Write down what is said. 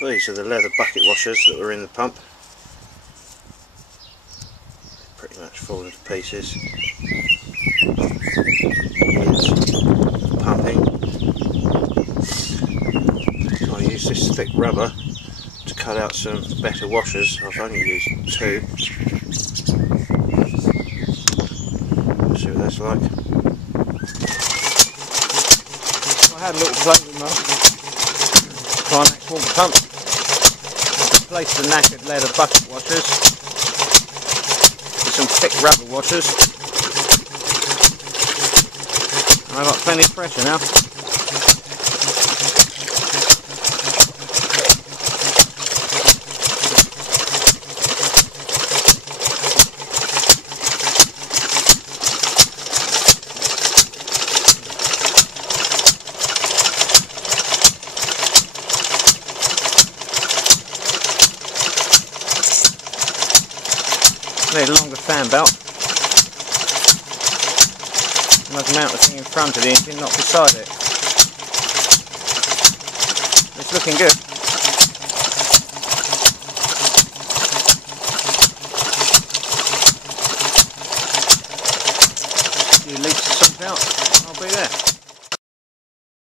These are the leather bucket washers that were in the pump. Pretty much fallen to pieces. Here's pumping. So I use this thick rubber to cut out some better washers. I've only used 2. Let's see what that's like. I had a little play with my Climax water pump. Replace the knackered leather bucket washers with some thick rubber washers. I've got plenty of pressure now. Need a longer fan belt. I must mount the thing in front of the engine, not beside it. It's looking good.